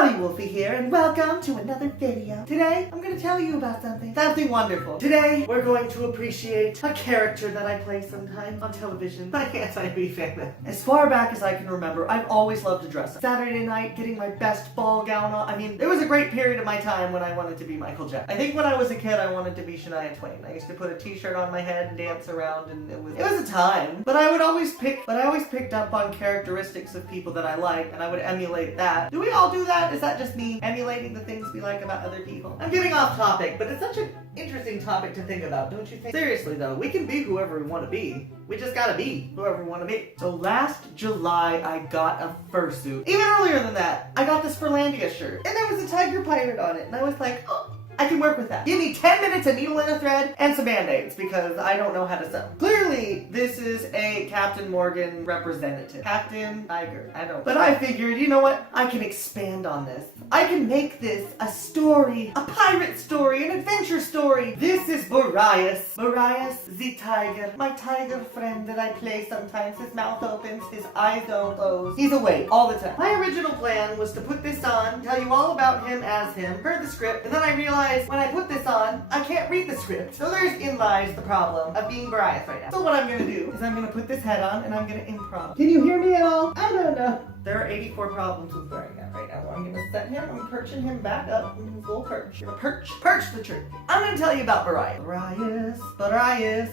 BobbyWolfey here, and welcome to another video. Today, I'm going to tell you about something wonderful. Today, we're going to appreciate a character that I play sometimes on television, my anti-B fan. As far back as I can remember, I've always loved to dress up. Saturday night, getting my best ball gown on. I mean, there was a great period of my time when I wanted to be Michael Jackson. I think when I was a kid, I wanted to be Shania Twain. I used to put a t-shirt on my head and dance around, and it was a time. But I always picked up on characteristics of people that I like, and I would emulate that. Do we all do that? Is that just me emulating the things we like about other people? I'm getting off topic, but it's such an interesting topic to think about, don't you think? Seriously though, we can be whoever we want to be. We just gotta be whoever we want to be. So last July, I got a fursuit. Even earlier than that, I got this Furlandia shirt, and there was a tiger pirate on it, and I was like, oh, I can work with that. Give me 10 minutes, a needle and a thread, and some band-aids, because I don't know how to sew. Clearly, this is a Captain Morgan representative. Captain Tiger, I don't. But I figured, you know what? I can expand on this. I can make this a story, a pirate story, an adventure story. This is Boreas. Boreas the tiger. My tiger friend that I play sometimes. His mouth opens, his eyes don't close. He's awake all the time. My original plan was to put this on, tell you all about him as him, per the script, and then I realized when I put this on, I can't read the script. So therein lies the problem of being Boreas right now. So what I'm gonna do is I'm gonna put this head on and I'm gonna improv. Can you hear me at all? I don't know. There are 84 problems with wearing that right now. I'm gonna set him, I'm perching him back up in his little perch. I'm gonna perch the tree. I'm gonna tell you about Boreas. Boreas.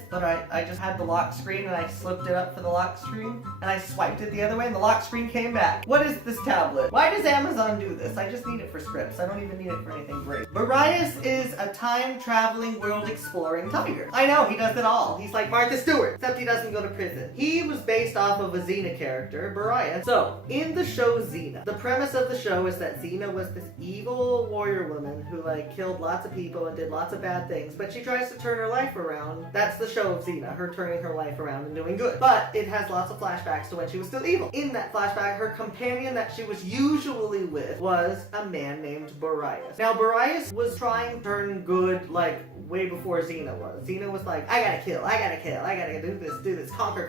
I just had the lock screen and I slipped it up for the lock screen and I swiped it the other way and the lock screen came back. What is this tablet? Why does Amazon do this? I just need it for scripts. I don't even need it for anything great. Boreas is a time-traveling, world-exploring tiger. I know, he does it all. He's like Martha Stewart, except he doesn't go to prison. He was based off of a Xena character, Boreas. So, in the show Xena, the premise of the show is that Xena was this evil warrior woman who killed lots of people and did lots of bad things, but she tries to turn her life around. That's the show of Xena, her turning her life around and doing good. But it has lots of flashbacks to when she was still evil. In that flashback, her companion that she was usually with was a man named Boreas. Now, Boreas was trying to turn good way before Xena was. Xena was like, I gotta kill, I gotta do this, conquer,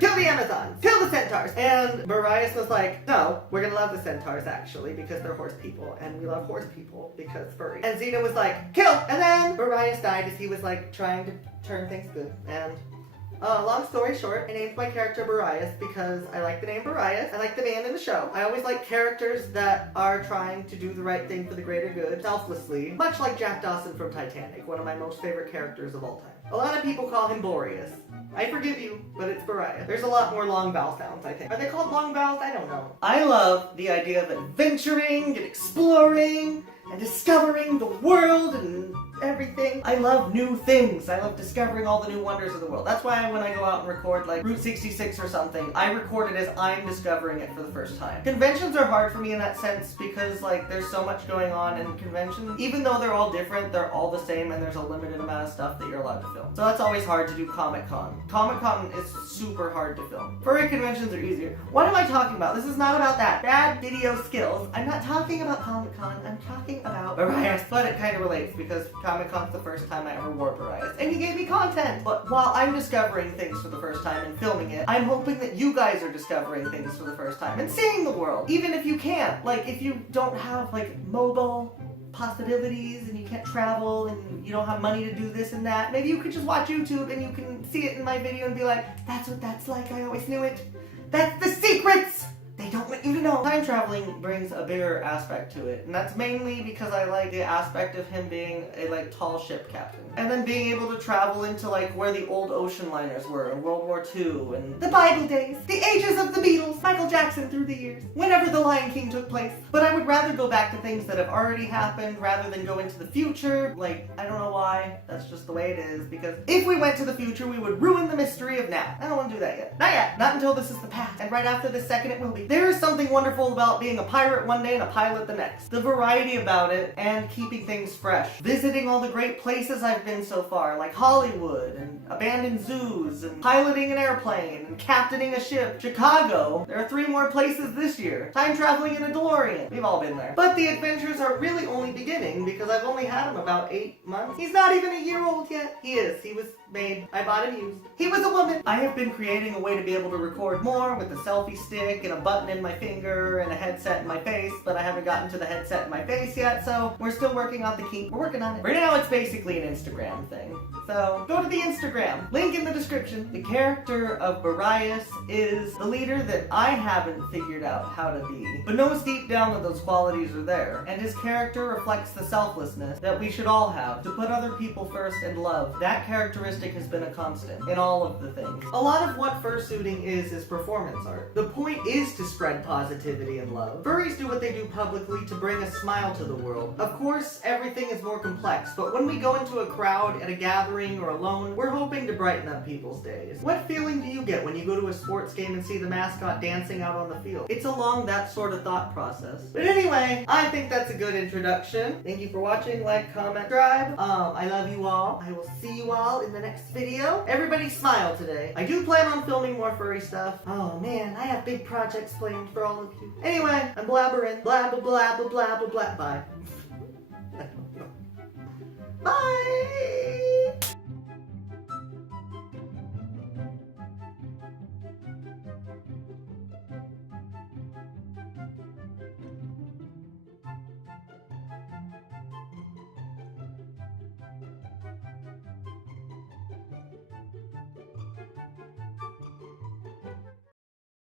kill the Amazons, kill the centaurs. And Boreas was like, no, we're gonna love the centaurs actually because they're horse people, and we love horse people because furry. And Xena was like, kill! And then Boreas died as he was trying to turn things good. And long story short, I named my character Boreas because I like the name Boreas. I like the man in the show. I always like characters that are trying to do the right thing for the greater good, selflessly, much like Jack Dawson from Titanic, one of my most favorite characters of all time. A lot of people call him Boreas. I forgive you, but it's Boreas. There's a lot more long vowel sounds, I think. Are they called long vowels? I don't know. I love the idea of adventuring and exploring and discovering the world and everything. I love new things. I love discovering all the new wonders of the world. That's why when I go out and record Route 66 or something, I record it as I'm discovering it for the first time. Conventions are hard for me in that sense because there's so much going on in conventions. Even though they're all different, they're all the same and there's a limited amount of stuff that you're allowed to film. So that's always hard to do Comic-Con. Comic-Con is super hard to film. Furry conventions are easier. What am I talking about? This is not about that. Bad video skills. I'm not talking about Comic-Con. I'm talking about Boreas. But it kind of relates because Comic-Con's the first time I ever wore Boreas, and he gave me content. But while I'm discovering things for the first time and filming it, I'm hoping that you guys are discovering things for the first time and seeing the world, even if you can't. If you don't have mobile possibilities and you can't travel and you don't have money to do this and that, maybe you could just watch YouTube and you can see it in my video and be like, that's what that's like, I always knew it. That's the secrets! They don't want you to know. Time traveling brings a bigger aspect to it, and that's mainly because I like the aspect of him being a tall ship captain, and then being able to travel into where the old ocean liners were in World War II and the Bible days, the ages of the Beatles, Michael Jackson through the years, whenever the Lion King took place. But I would rather go back to things that have already happened rather than go into the future. I don't know why. That's just the way it is, because if we went to the future, we would ruin the mystery of now. I don't want to do that yet. Not yet. Not until this is the past. And right after this second, it will be. There is something wonderful about being a pirate one day and a pilot the next. The variety about it and keeping things fresh. Visiting all the great places I've been so far, like Hollywood and abandoned zoos and piloting an airplane and captaining a ship. Chicago. There are 3 more places this year. Time traveling in a DeLorean. We've all been there. But the adventures are really only beginning because I've only had him about 8 months. He's not even a year old yet. He is. He was made. I bought him used. He was a woman. I have been creating a way to be able to record more with a selfie stick and a button button in my finger and a headset in my face, but I haven't gotten to the headset in my face yet, so we're still working on the kink. We're working on it. Right now, it's basically an Instagram thing. So go to the Instagram. Link in the description. The character of Boreas is the leader that I haven't figured out how to be, but knows deep down that those qualities are there. And his character reflects the selflessness that we should all have, to put other people first and love. That characteristic has been a constant in all of the things. A lot of what fursuiting is performance art. The point is to spread positivity and love. Furries do what they do publicly to bring a smile to the world. Of course, everything is more complex, but when we go into a crowd, at a gathering, or alone, we're hoping to brighten up people's days. What feeling do you get when you go to a sports game and see the mascot dancing out on the field? It's along that sort of thought process. But anyway, I think that's a good introduction. Thank you for watching. Like, comment, subscribe. I love you all. I will see you all in the next video. Everybody smile today. I do plan on filming more furry stuff. Oh man, I have big projects planned for all of you. Anyway, I'm blabbering. Blah, blah, blah, blah, blah, blah, blah. Bye. Bye.